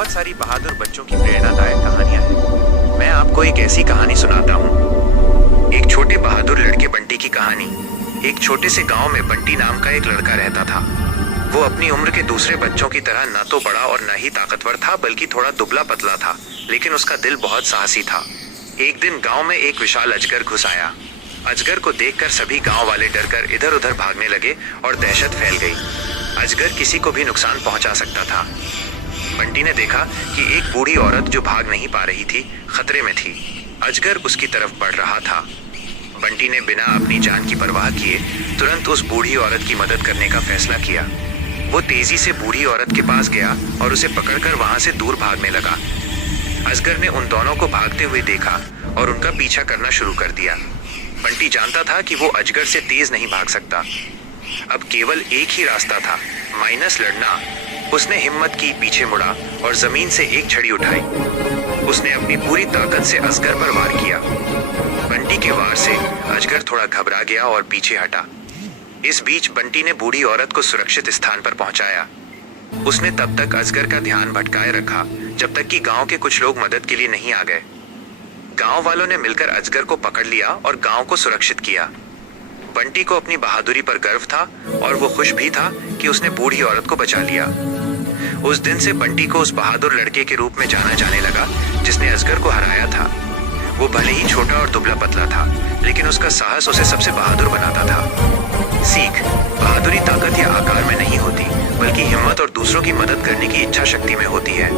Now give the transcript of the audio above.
बहुत सारी बहादुर बच्चों की प्रेरणादायक कहानियां हैं। मैं आपको एक ऐसी कहानी सुनाता हूँ। एक छोटे बहादुर लड़के बंटी की कहानी। एक छोटे से गांव में बंटी नाम का एक लड़का रहता था। वो अपनी उम्र के दूसरे बच्चों की तरह न तो बड़ा और न ही ताकतवर था, बल्कि थोड़ा दुबला पतला था, लेकिन उसका दिल बहुत साहसी था। एक दिन गांव में एक विशाल अजगर घुस आया। अजगर को देखकर सभी गांव वाले डरकर इधर उधर भागने लगे और दहशत फैल गई। अजगर किसी को भी नुकसान पहुंचा सकता था। बंटी ने देखा कि एक बूढ़ी औरत जो भाग नहीं पा रही थी, खतरे में थी। अजगर उसकी तरफ बढ़ रहा था। बंटी ने बिना अपनी जान की परवाह किए तुरंत उस बूढ़ी औरत की मदद करने का फैसला किया। वो तेजी से बूढ़ी औरत के पास गया और उसे पकड़कर वहां से दूर भागने लगा। अजगर ने उन दोनों को भागते हुए देखा और उनका पीछा करना शुरू कर दिया। बंटी जानता था कि वो अजगर से तेज नहीं भाग सकता। अब केवल एक ही रास्ता था, माइनस लड़ना। उसने हिम्मत की, पीछे मुड़ा और जमीन से एक छड़ी उठाई। उसने अपनी पूरी ताकत से अजगर पर वार किया। बंटी के वार से अजगर थोड़ा घबरा गया और पीछे हटा। इस बीच बंटी ने बूढ़ी औरत को सुरक्षित स्थान पर पहुंचाया। उसने तब तक अजगर का ध्यान भटकाए रखा जब तक कि गांव के कुछ लोग मदद के लिए नहीं आ गए। गांव वालों ने मिलकर अजगर को पकड़ लिया और गांव को सुरक्षित किया। बंटी को अपनी बहादुरी पर गर्व था और वो खुश भी था कि उसने बूढ़ी औरत को बचा लिया। उस दिन से बंटी को उस बहादुर लड़के के रूप में जाना जाने लगा जिसने अजगर को हराया था। वो भले ही छोटा और दुबला पतला था, लेकिन उसका साहस उसे सबसे बहादुर बनाता था। सीख: बहादुरी ताकत या आकार में नहीं होती, बल्कि हिम्मत और दूसरों की मदद करने की इच्छा शक्ति में होती है।